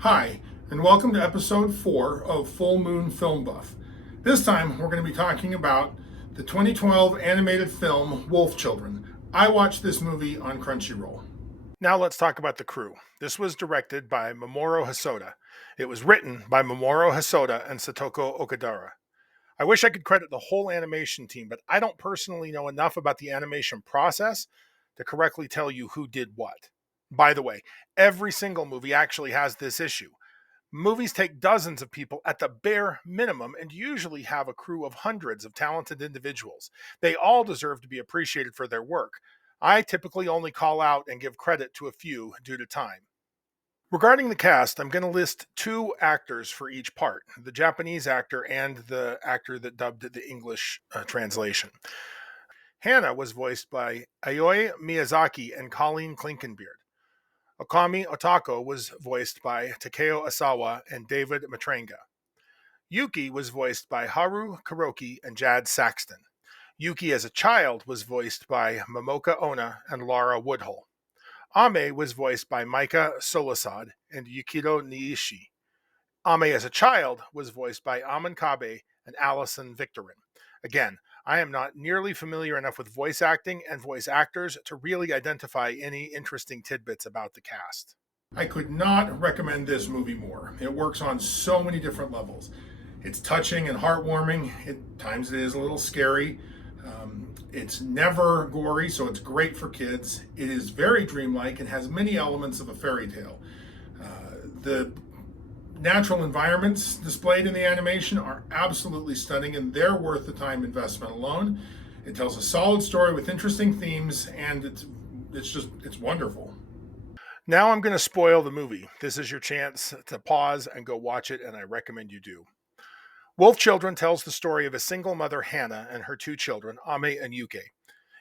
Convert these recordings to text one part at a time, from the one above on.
Hi, and welcome to episode 4 of Full Moon Film Buff. This time we're going to be talking about the 2012 animated film Wolf Children. I watched this movie on Crunchyroll. Now let's talk about the crew. This was directed by Mamoru Hosoda. It was written by Mamoru Hosoda and Satoko Okadara. I wish I could credit the whole animation team, but I don't personally know enough about the animation process to correctly tell you who did what. By the way, every single movie actually has this issue. Movies take dozens of people at the bare minimum and usually have a crew of hundreds of talented individuals. They all deserve to be appreciated for their work. I typically only call out and give credit to a few due to time. Regarding the cast, I'm going to list two actors for each part, the Japanese actor and the actor that dubbed the English translation. Hannah was voiced by Aoi Miyazaki and Colleen Klinkenbeard. Okami Otako was voiced by Takeo Asawa and David Matranga. Yuki was voiced by Haru Kuroki and Jad Saxton. Yuki as a child was voiced by Momoka Ona and Laura Woodhull. Ame was voiced by Maika Solasad and Yukito Niishi. Ame as a child was voiced by Aman Kabe and Allison Victorin. Again, I am not nearly familiar enough with voice acting and voice actors to really identify any interesting tidbits about the cast. I could not recommend this movie more. It works on so many different levels. It's touching and heartwarming. At times it is a little scary. It's never gory, so it's great for kids. It is very dreamlike and has many elements of a fairy tale. The natural environments displayed in the animation are absolutely stunning, and they're worth the time investment alone. It tells a solid story with interesting themes, and it's wonderful. Now I'm going to spoil the movie. This is your chance to pause and go watch it, and I recommend you do. Wolf Children tells the story of a single mother, Hannah, and her two children, Ame and Yuki.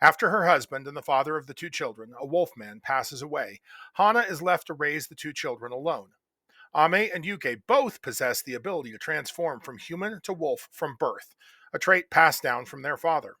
After her husband and the father of the two children, a wolf man, passes away, Hannah is left to raise the two children alone. Ame and Yuki both possess the ability to transform from human to wolf from birth, a trait passed down from their father.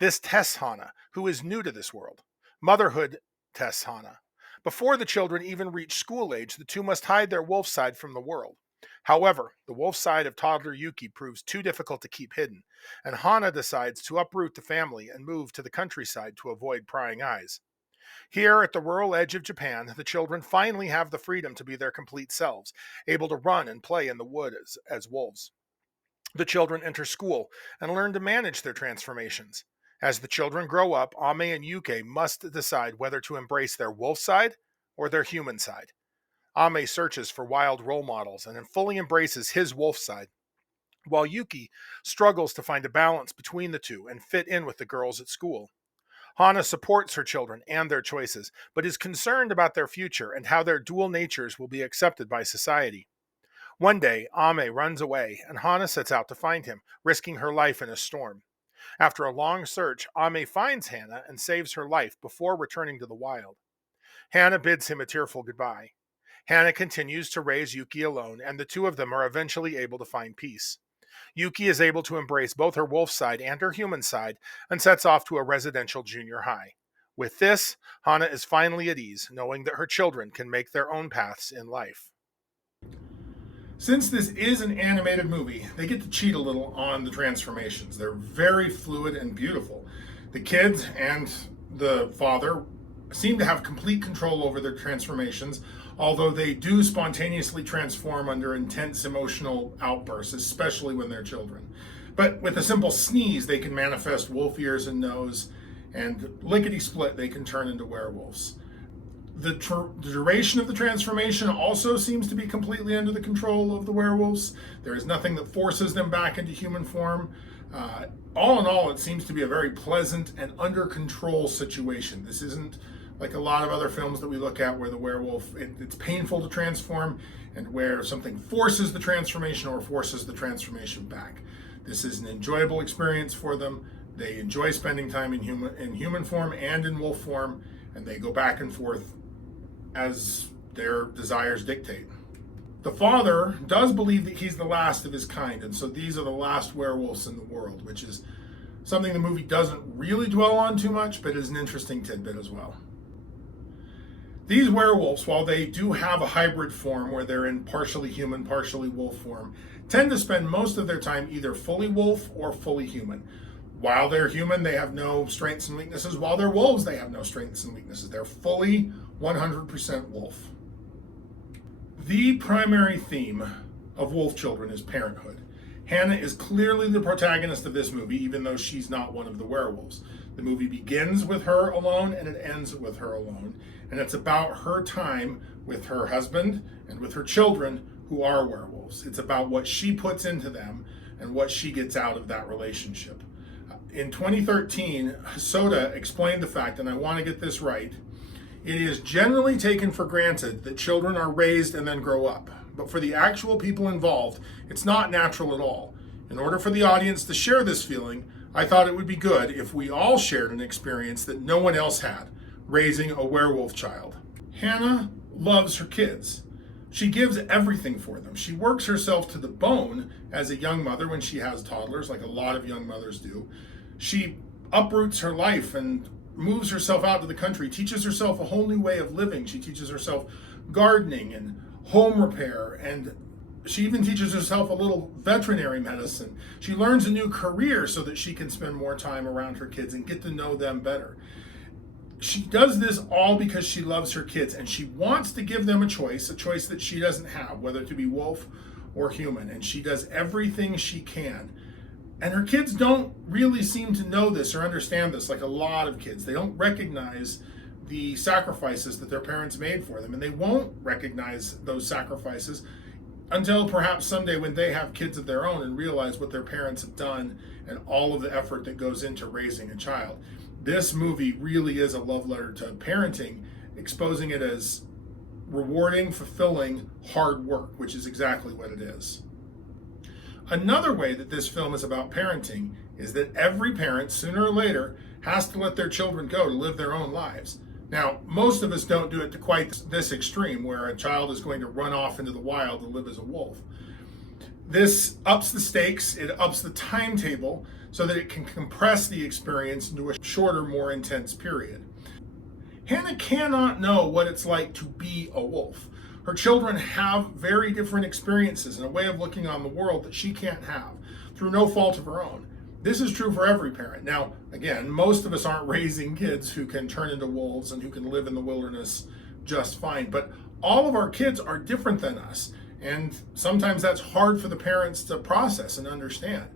This tests Hannah, who is new to this world. Motherhood tests Hannah. Before the children even reach school age, the two must hide their wolf side from the world. However, the wolf side of toddler Yuki proves too difficult to keep hidden, and Hannah decides to uproot the family and move to the countryside to avoid prying eyes. Here at the rural edge of Japan, the children finally have the freedom to be their complete selves, able to run and play in the woods as wolves. The children enter school and learn to manage their transformations. As the children grow up, Ame and Yuki must decide whether to embrace their wolf side or their human side. Ame searches for wild role models and fully embraces his wolf side, while Yuki struggles to find a balance between the two and fit in with the girls at school. Hannah supports her children and their choices, but is concerned about their future and how their dual natures will be accepted by society. One day, Ame runs away, and Hannah sets out to find him, risking her life in a storm. After a long search, Ame finds Hannah and saves her life before returning to the wild. Hannah bids him a tearful goodbye. Hannah continues to raise Yuki alone, and the two of them are eventually able to find peace. Yuki is able to embrace both her wolf side and her human side and sets off to a residential junior high. With this, Hannah is finally at ease, knowing that her children can make their own paths in life. Since this is an animated movie, they get to cheat a little on the transformations. They're very fluid and beautiful. The kids and the father seem to have complete control over their transformations, although they do spontaneously transform under intense emotional outbursts, especially when they're children. But with a simple sneeze, they can manifest wolf ears and nose, and lickety-split, they can turn into werewolves. The duration of the transformation also seems to be completely under the control of the werewolves. There is nothing that forces them back into human form. All in all, it seems to be a very pleasant and under control situation. This isn't like a lot of other films that we look at where the werewolf, it's painful to transform, and where something forces the transformation or forces the transformation back. This is an enjoyable experience for them. They enjoy spending time in human form and in wolf form, and they go back and forth as their desires dictate. The father does believe that he's the last of his kind, and so these are the last werewolves in the world, which is something the movie doesn't really dwell on too much, but is an interesting tidbit as well. These werewolves, while they do have a hybrid form where they're in partially human, partially wolf form, tend to spend most of their time either fully wolf or fully human. While they're human, they have no strengths and weaknesses. While they're wolves, they have no strengths and weaknesses. They're fully 100% wolf. The primary theme of Wolf Children is parenthood. Hannah is clearly the protagonist of this movie, even though she's not one of the werewolves. The movie begins with her alone and it ends with her alone. And it's about her time with her husband and with her children who are werewolves. It's about what she puts into them and what she gets out of that relationship. In 2013, Hosoda explained the fact, and I want to get this right, it is generally taken for granted that children are raised and then grow up. But for the actual people involved, it's not natural at all. In order for the audience to share this feeling, I thought it would be good if we all shared an experience that no one else had, raising a werewolf child. Hannah loves her kids. She gives everything for them. She works herself to the bone as a young mother when she has toddlers, like a lot of young mothers do. She uproots her life and moves herself out to the country, teaches herself a whole new way of living. She teaches herself gardening and home repair, and she even teaches herself a little veterinary medicine. She learns a new career so that she can spend more time around her kids and get to know them better. She does this all because she loves her kids and she wants to give them a choice that she doesn't have, whether to be wolf or human, and she does everything she can. And her kids don't really seem to know this or understand this, like a lot of kids. They don't recognize the sacrifices that their parents made for them, and they won't recognize those sacrifices until perhaps someday when they have kids of their own and realize what their parents have done and all of the effort that goes into raising a child. This movie really is a love letter to parenting, exposing it as rewarding, fulfilling, hard work, which is exactly what it is. Another way that this film is about parenting is that every parent, sooner or later, has to let their children go to live their own lives. Now, most of us don't do it to quite this extreme, where a child is going to run off into the wild to live as a wolf. This ups the stakes, it ups the timetable so that it can compress the experience into a shorter, more intense period. Hannah cannot know what it's like to be a wolf. Her children have very different experiences and a way of looking on the world that she can't have through no fault of her own. This is true for every parent. Now, again, most of us aren't raising kids who can turn into wolves and who can live in the wilderness just fine, but all of our kids are different than us, and sometimes that's hard for the parents to process and understand.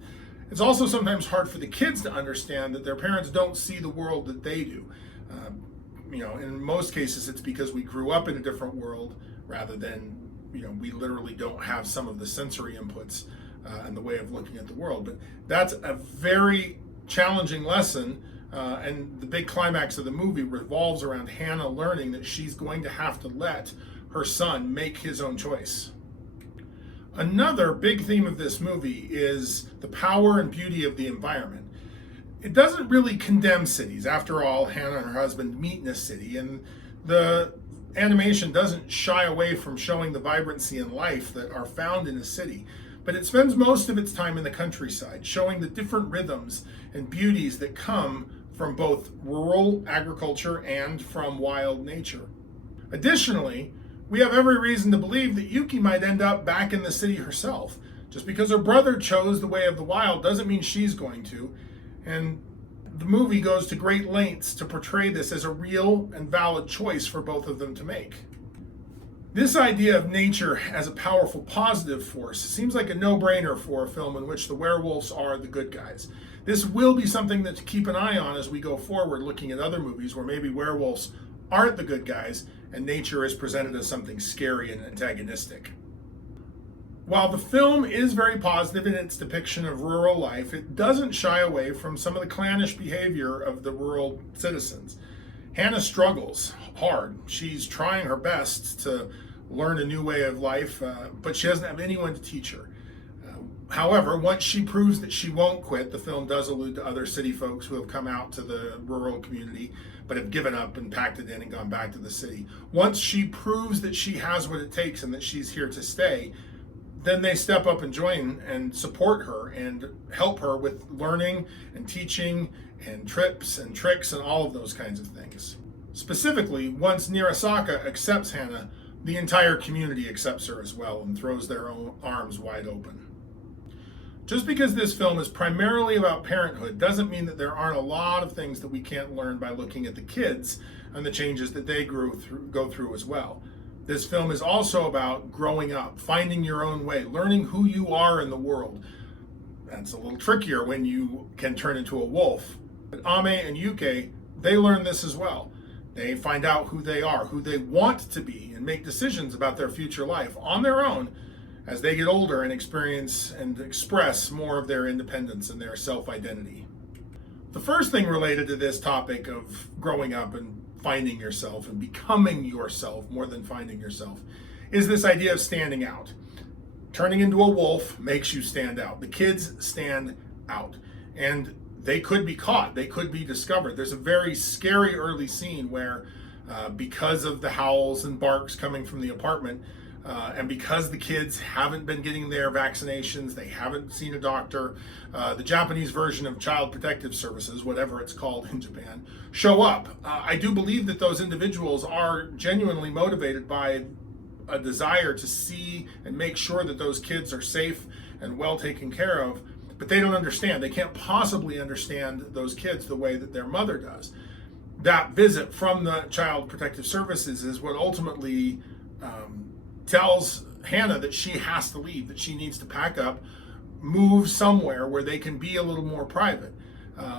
It's also sometimes hard for the kids to understand that their parents don't see the world that they do. In most cases, it's because we grew up in a different world rather than, we literally don't have some of the sensory inputs and the way of looking at the world. But that's a very challenging lesson, and the big climax of the movie revolves around Hannah learning that she's going to have to let her son make his own choice. Another big theme of this movie is the power and beauty of the environment. It doesn't really condemn cities. After all, Hannah and her husband meet in a city, and the animation doesn't shy away from showing the vibrancy and life that are found in a city, but it spends most of its time in the countryside, showing the different rhythms and beauties that come from both rural agriculture and from wild nature. Additionally, we have every reason to believe that Yuki might end up back in the city herself. Just because her brother chose the way of the wild doesn't mean she's going to, and the movie goes to great lengths to portray this as a real and valid choice for both of them to make. This idea of nature as a powerful positive force seems like a no-brainer for a film in which the werewolves are the good guys. This will be something that to keep an eye on as we go forward, looking at other movies where maybe werewolves aren't the good guys and nature is presented as something scary and antagonistic. While the film is very positive in its depiction of rural life, it doesn't shy away from some of the clannish behavior of the rural citizens. Hannah struggles hard. She's trying her best to learn a new way of life, but she doesn't have anyone to teach her. However, once she proves that she won't quit, the film does allude to other city folks who have come out to the rural community but have given up and packed it in and gone back to the city. Once she proves that she has what it takes and that she's here to stay, then they step up and join and support her and help her with learning and teaching and trips and tricks and all of those kinds of things. Specifically, once Nirasaka accepts Hana, the entire community accepts her as well and throws their own arms wide open. Just because this film is primarily about parenthood doesn't mean that there aren't a lot of things that we can't learn by looking at the kids and the changes that they go through as well. This film is also about growing up, finding your own way, learning who you are in the world. That's a little trickier when you can turn into a wolf. But Ame and Yuki, they learn this as well. They find out who they are, who they want to be, and make decisions about their future life on their own as they get older and experience and express more of their independence and their self-identity. The first thing related to this topic of growing up and finding yourself and becoming yourself more than finding yourself is this idea of standing out. Turning into a wolf makes you stand out. The kids stand out, and they could be caught, they could be discovered. There's a very scary early scene where because of the howls and barks coming from the apartment, and because the kids haven't been getting their vaccinations, they haven't seen a doctor, the Japanese version of Child Protective Services, whatever it's called in Japan, show up. I do believe that those individuals are genuinely motivated by a desire to see and make sure that those kids are safe and well taken care of, but they don't understand. They can't possibly understand those kids the way that their mother does. That visit from the Child Protective Services is what ultimately tells Hana that she has to leave, that she needs to pack up, move somewhere where they can be a little more private,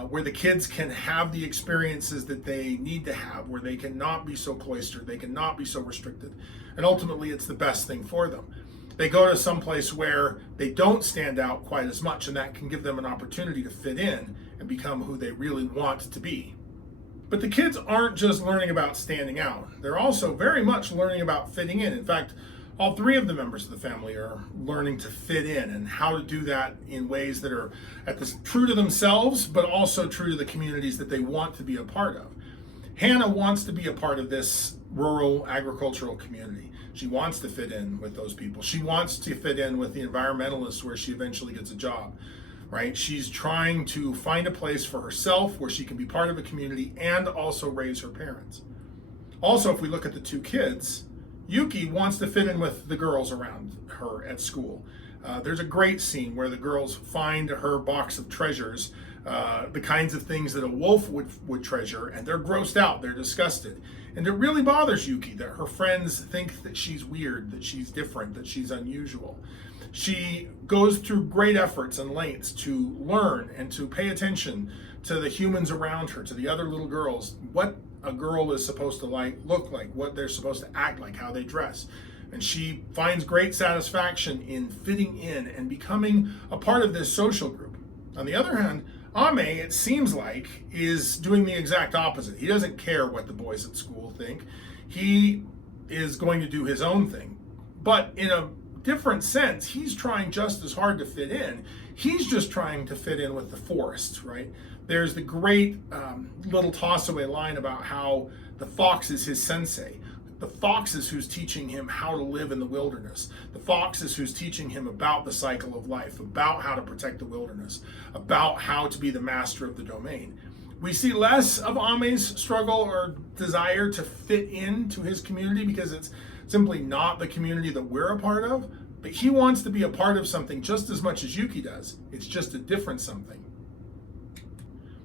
where the kids can have the experiences that they need to have, where they cannot be so cloistered, they cannot be so restricted. And ultimately, it's the best thing for them. They go to some place where they don't stand out quite as much, and that can give them an opportunity to fit in and become who they really want to be. But the kids aren't just learning about standing out. They're also very much learning about fitting in. In fact, all three of the members of the family are learning to fit in and how to do that in ways that are true to themselves, but also true to the communities that they want to be a part of. Hana wants to be a part of this rural agricultural community. She wants to fit in with those people. She wants to fit in with the environmentalists where she eventually gets a job, right? She's trying to find a place for herself where she can be part of a community and also raise her parents. Also, if we look at the two kids, Yuki wants to fit in with the girls around her at school. There's a great scene where the girls find her box of treasures, the kinds of things that a wolf would treasure, and they're grossed out, they're disgusted. And it really bothers Yuki that her friends think that she's weird, that she's different, that she's unusual. She goes through great efforts and lengths to learn and to pay attention to the humans around her, to the other little girls, what a girl is supposed to look like, what they're supposed to act like, how they dress. And she finds great satisfaction in fitting in and becoming a part of this social group. On the other hand, Ame, it seems like, is doing the exact opposite. He doesn't care what the boys at school think. He is going to do his own thing. But in a different sense, he's trying just as hard to fit in. He's just trying to fit in with the forest, right? There's the great little toss-away line about how the fox is his sensei. The fox is who's teaching him how to live in the wilderness. The fox is who's teaching him about the cycle of life, about how to protect the wilderness, about how to be the master of the domain. We see less of Ame's struggle or desire to fit into his community because it's simply not the community that we're a part of, but he wants to be a part of something just as much as Yuki does. It's just a different something.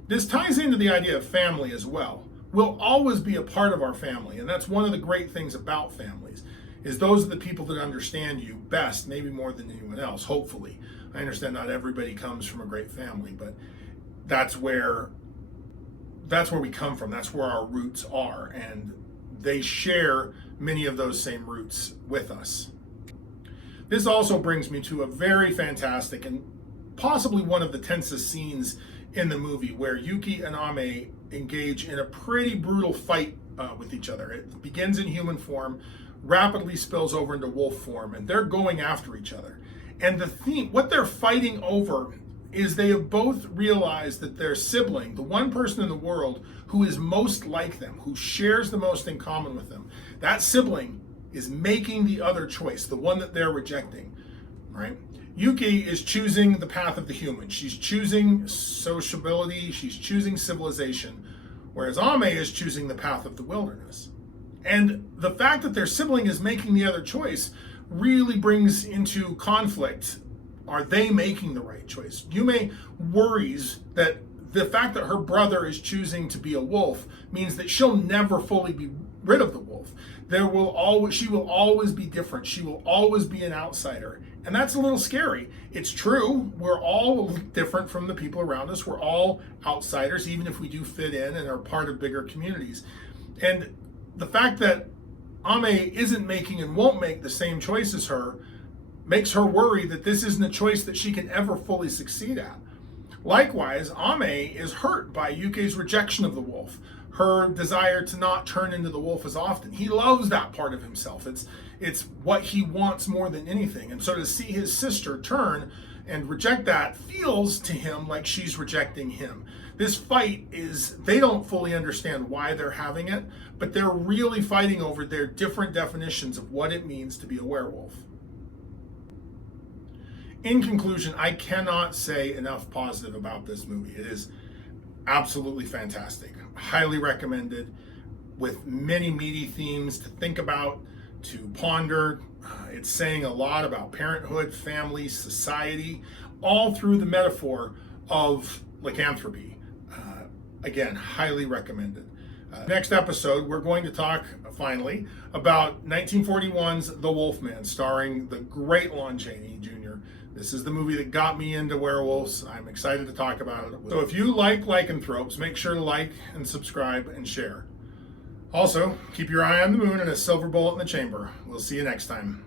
This ties into the idea of family as well. We'll always be a part of our family, and that's one of the great things about families, is those are the people that understand you best, maybe more than anyone else, hopefully. I understand not everybody comes from a great family, but that's where we come from. That's where our roots are, and they share many of those same roots with us. This also brings me to a very fantastic and possibly one of the tensest scenes in the movie, where Yuki and Ame engage in a pretty brutal fight with each other. It begins in human form, rapidly spills over into wolf form, and they're going after each other. And the theme, what they're fighting over, is they have both realized that their sibling, the one person in the world who is most like them, who shares the most in common with them, that sibling is making the other choice, the one that they're rejecting, right? Yuki is choosing the path of the human. She's choosing sociability, she's choosing civilization, whereas Ame is choosing the path of the wilderness. And the fact that their sibling is making the other choice really brings into conflict. Are they making the right choice? Yume worries that the fact that her brother is choosing to be a wolf means that she'll never fully be rid of the wolf. She will always be different. She will always be an outsider. And that's a little scary. It's true. We're all different from the people around us. We're all outsiders, even if we do fit in and are part of bigger communities. And the fact that Ame isn't making and won't make the same choice as her makes her worry that this isn't a choice that she can ever fully succeed at. Likewise, Ame is hurt by Yuke's rejection of the wolf, her desire to not turn into the wolf as often. He loves that part of himself. It's what he wants more than anything. And so to see his sister turn and reject that feels to him like she's rejecting him. This fight they don't fully understand why they're having it, but they're really fighting over their different definitions of what it means to be a werewolf. In conclusion, I cannot say enough positive about this movie. It is absolutely fantastic. Highly recommended, with many meaty themes to think about, to ponder. It's saying a lot about parenthood, family, society, all through the metaphor of lycanthropy. Again, highly recommended. Next episode, we're going to talk, finally, about 1941's The Wolfman, starring the great Lon Chaney Jr. This is the movie that got me into werewolves. I'm excited to talk about it. So if you like lycanthropes, make sure to like and subscribe and share. Also, keep your eye on the moon and a silver bullet in the chamber. We'll see you next time.